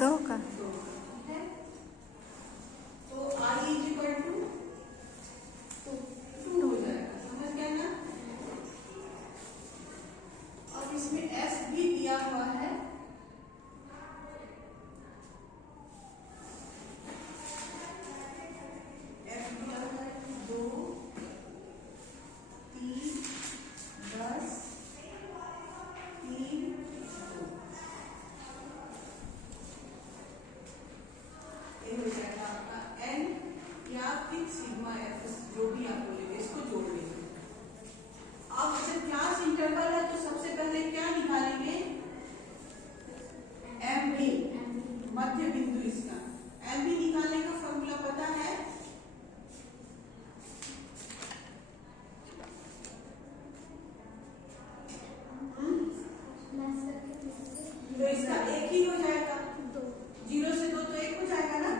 दो का। तो r इज इक्वल टू 2 हो जाएगा, समझ गए ना। और इसमें s भी दिया हुआ है, f दिया है 2, 3, 10, 3, 2। ये हो जाएगा आपका n या फिर सिग्मा f, जो भी आप बोलेंगे, इसको जोड़ लेंगे। अब जब क्लास इंटरवल है तो सबसे पहले क्या निकालेंगे, एम बी, मध्य बिंदु इसका। एम बी निकालने का फॉर्मूला पता है, तो इसका एक ही हो जाएगा, 0 से 2 तो 1 हो जाएगा ना,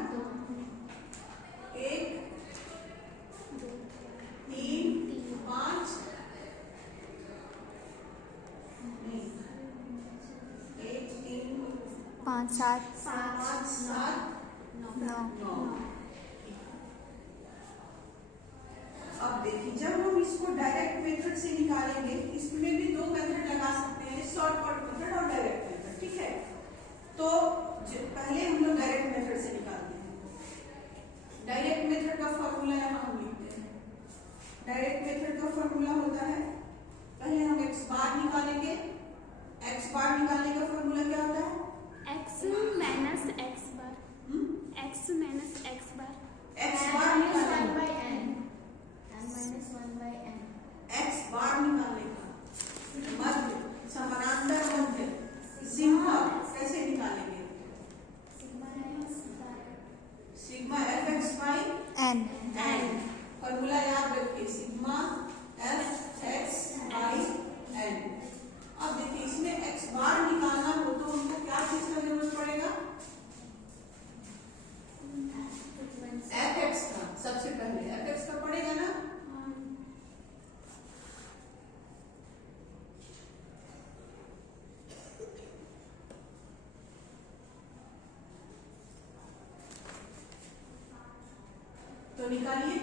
1, 3, 5, नहीं, 1, 3, 5, 7, 5, 7, 9। अब देखिए, जब हम इसको डायरेक्ट मेथड से निकालेंगे, इसमें भी दो मेथड लगा सकते हैं, शॉर्टकट मेथड और डायरेक्ट मेथड, ठीक है। तो पहले हम लोग डायरेक्ट मेथड से निकालते हैं। डायरेक्ट मेथड का फॉर्मूला यहाँ हम लिखते हैं। डायरेक्ट मेथड का फॉर्मूला होता है, पहले हम x बार निकालेंगे। x बार निकालने का फॉर्मूला क्या होता है, x माइनस x बार, x माइनस x बार, x बार निकालने का, x बार निकालने का, मध्य, समानांतर मध्य, सिग्मा कैसे निकालेंगे, sigma F x by n। N. Formula याद रखिए, sigma F x by n. अब देखिए, इसमें x बार निकालना हो तो उनको क्या चीज का जरूरत पड़ेगा, एफ एक्स का। सबसे पहले एफ एक्स का पड़ेगा ना, तो निकालिए।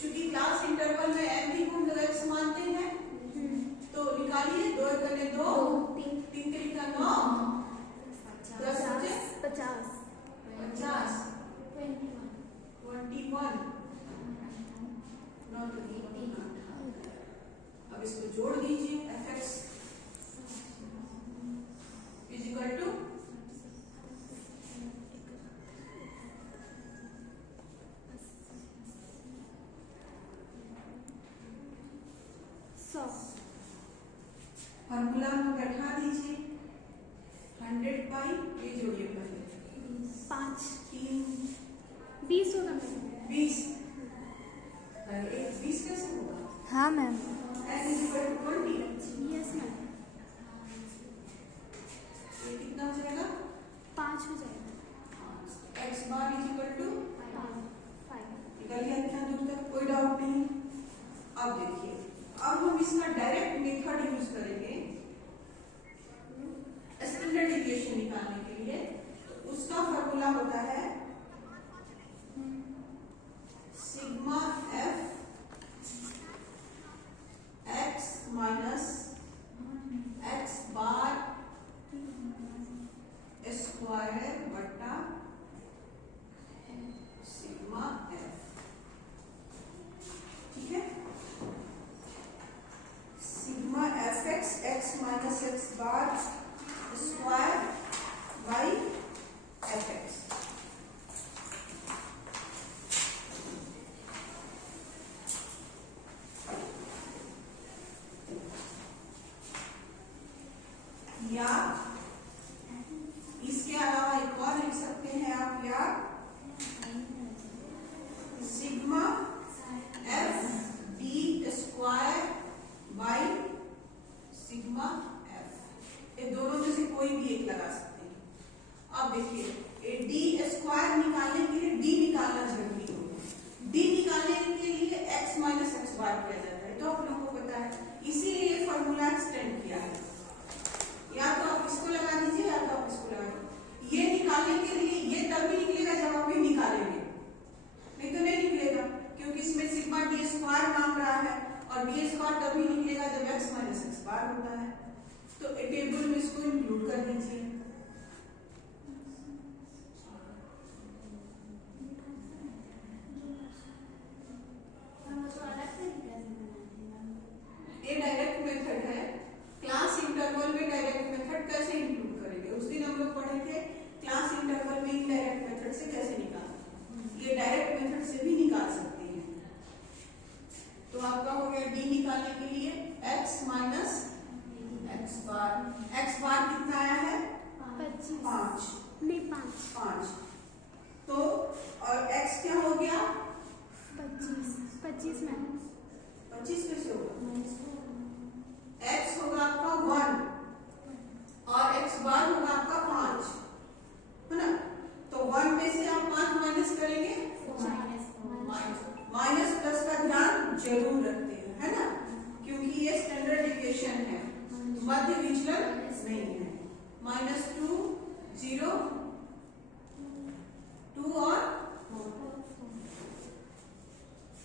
चूंकि क्लास इंटरवल में एम भी को हम लोग एक्स मानते हैं, तो निकालिए। 2 करने 2, 3 3 का 9, 10 बचे 50, 50, 21, 9 अब इसको जोड़ दीजिए, f x is equal to 100, formula में बैठा दीजिए, 100 बाई, ये जोड़िए पहले, 5, 3, 20 होगा मैम, 20। अरे 20 कैसे होगा, हाँ ma'am. n is equal to 20, yes ma'am, ये कितना हो जाएगा, 5 हो जाएगा, x bar is equal to 5, निकल गया इतना दूर तक, कोई डाउट नहीं। अब देखिए, अब हम इसका डायरेक्ट मेथड यूज करेंगे स्टैंडर्ड डेविएशन निकालने के लिए। तो उसका फॉर्मूला होता है sigma F x minus x bar square बटा इंक्लूड कर दीजिए। ये डायरेक्ट मेथड है। क्लास इंटरवल में डायरेक्ट मेथड कैसे इंक्लूड करेंगे, उस दिन हम लोग पढ़े थे क्लास इंटरवल में इनडायरेक्ट मेथड से कैसे निकालें। ये डायरेक्ट मेथड से भी निकाल सकते हैं। तो आपका हो गया डी निकालने के लिए x माइनस एक्स बार कितना आया है 5 नहीं 5 तो और x क्या हो गया 25 में 25 कैसे होगा, x होगा आपका 1 और x बार होगा आपका 5, है ना। तो 1 में से आप 5 माइनस करेंगे, माइनस प्लस का ध्यान जरूर रखते हैं, है ना, क्योंकि ये स्टैंडर्ड डिविएशन है, मध्य विचलन नहीं है। -2 0 2 और 4।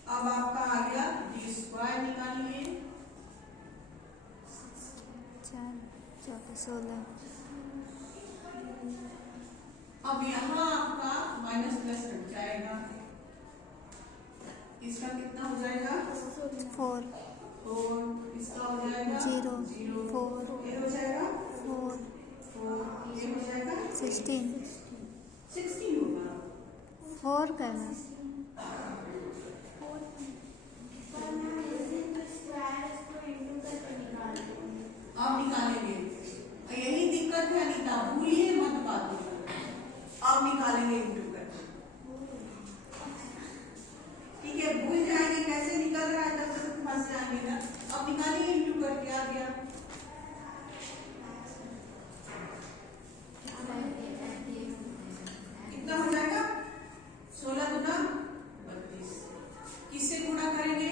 अब आपका आ गया डी स्क्वायर निकालिए। 4 4 16। अब यहाँ आपका माइनस प्लस कट जाएगा, इसका कितना हो जाएगा 4 इसका हो जाएगा 0 0 4 ये हो जाएगा 4 ये हो जाएगा 16 होगा 4 करना। अब निकालेंगे, यही दिक्कत है अनीता, भूलिए मत बात। अब निकालेंगे इंटू करके, ठीक है, भूल जाएंगे कैसे निकल रहा है तब तक फंस जाएंगे ना। अब निकालिए इंटू करके, आ गया कितना हो जाएगा 16 गुना 32। किससे गुणा करेंगे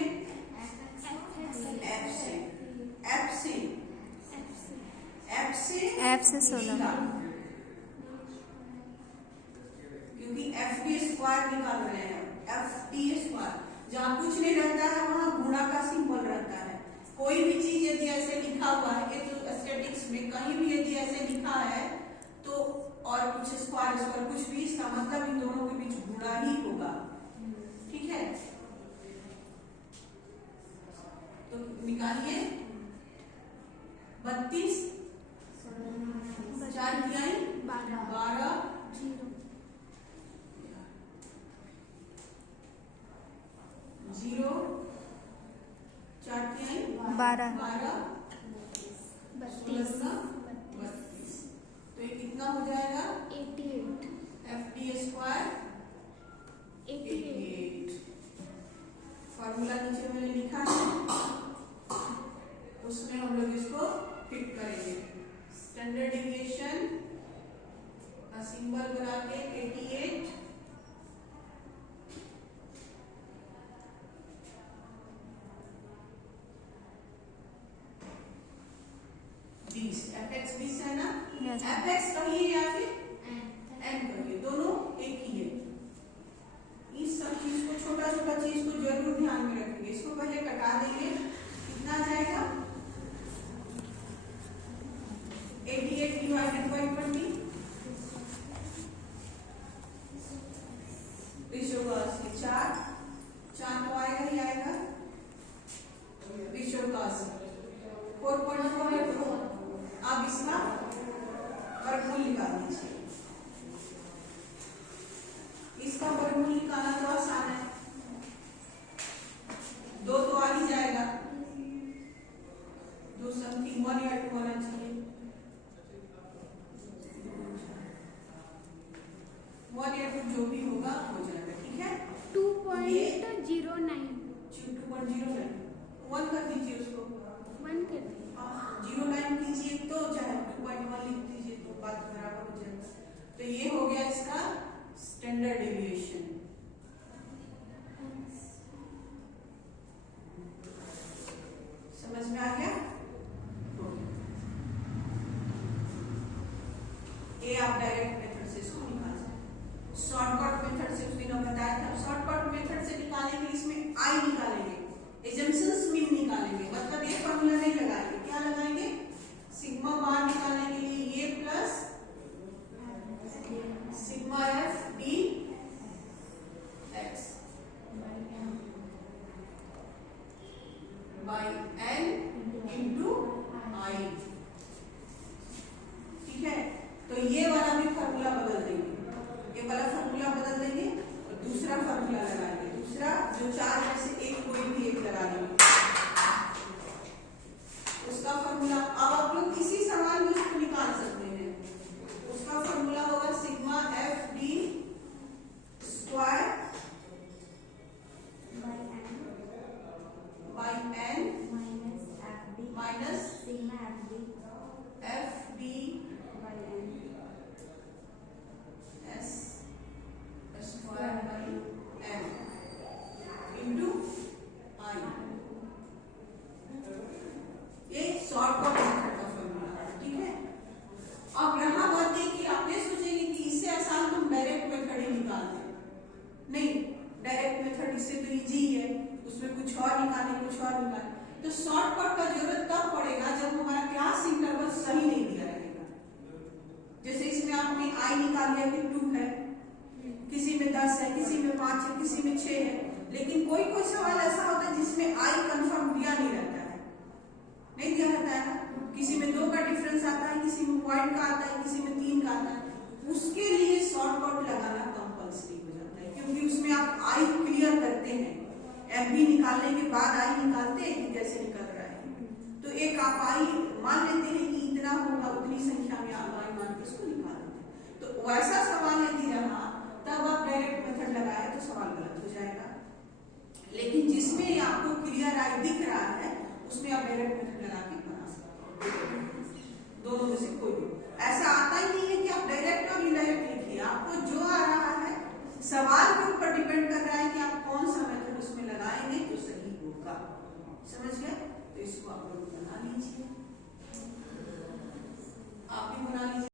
F से 16 क्योंकि एफ डी स्क्वायर निकाल रहे हैं। एफ डी स्क्वायर जहाँ कुछ नहीं रहता है वहाँ गुणा का सिंबल रहता है। कोई भी चीज यदि ऐसे लिखा हुआ है, ये तो स्टैटिक्स में कहीं भी यदि ऐसे लिखा है तो और कुछ स्क्वायर कुछ भी, इसका मतलब इन दोनों के बीच गुणा ही होगा, ठीक है। तो निकालिए 32 4 तिहाई 12 0 4 तिहाई 12 32। तो ये कितना हो जाएगा 88 एफ डी स्क्वायर 88। फॉर्मूला नीचे मैंने लिखा है, उसमें हम लोग इसको फिट करेंगे। स्टैंडर्ड डिविएशन का सिंबल बना के 88 20 fx 20 है ना, fx कहिए या फिर n कहिए, दोनों एक ही है। इस सब चीज को, छोटा छोटा चीज को जरूर ध्यान में रखेंगे। इसको पहले कटा देंगे, कितना आ जाएगा 88 डिवाइडेड बाई 20 4 तो आएगा ही आएगा, 4.4 है। तो आप इसका वर्गमूल निकाल दीजिए। इसका वर्गमूल निकालना तो आसान है, 2 तो आ ही जाएगा, 2 समथिंग 1 या 2 आना चाहिए, 1 या 2 जो भी होगा हो जाएगा, ठीक है। 2.09 2.09 1 कर दीजिए, उसको 1 कर दिया। 09 कीजिए तो चाहे 2.1 लिख दीजिए तो बात बराबर हो जाएगा। तो ये हो गया इसका स्टैंडर्ड डेविएशन। समझ में आ गया? ये आप डायरेक्ट मेथड से इसको निकाल सकते। शॉर्टकट मेथड से उस दिन बताया था, शॉर्टकट मेथड से निकालेंगे, इसमें आई निकालेंगे, एजम्पशंस मीन निकालेंगे, मतलब ये फॉर्मूला नहीं लगाएंगे, क्या लगाएंगे, सिग्मा बार निकालने के लिए ये इससे तो इजी ही है, उसमें कुछ और निकाले। तो शॉर्टकट का जरूरत तब पड़ेगा जब हमारा क्लास इंटरवल सही नहीं दिया रहेगा। जैसे इसमें आपने आई निकाल लिया कि 2 है, किसी में 10 है, किसी में 5 है, किसी में 6 है, लेकिन कोई कोई सवाल ऐसा होता है जिसमें आई कंफर्म दिया नहीं रहता है, नहीं दिया रहता है ना, किसी में 2 का डिफरेंस आता है, किसी में पॉइंट का आता है, किसी में 3 का आता है, उसके लिए शॉर्टकट लगाना कंपल्सरी हो जाता है, क्योंकि उसमें आप आई क्लियर करते हैं, एमबी निकालने के बाद आई निकालते हैं कि कैसे निकल रहा है। तो एक आप आई मान लेते हैं कि इतना होगा, उतनी संख्या में आप आई मान के उसको निकाल देते हैं। तो वैसा सवाल यदि रहा तब आप डायरेक्ट मेथड लगाए तो सवाल गलत हो जाएगा, लेकिन जिसमें आपको क्लियर आई दिख रहा है उसमें आप डायरेक्ट मेथड लगा के बना सकते हो। दोनों में से कोई भी ऐसा आता ही नहीं है कि आप डायरेक्ट और इनडायरेक्ट लिखिए, आपको जो आ रहा है सवाल के ऊपर डिपेंड कर रहा है कि आप कौन सा मेथड उसमें लगाएंगे तो सही होगा। समझ गए? तो इसको आप लोग बना लीजिए, आप भी बना लीजिए।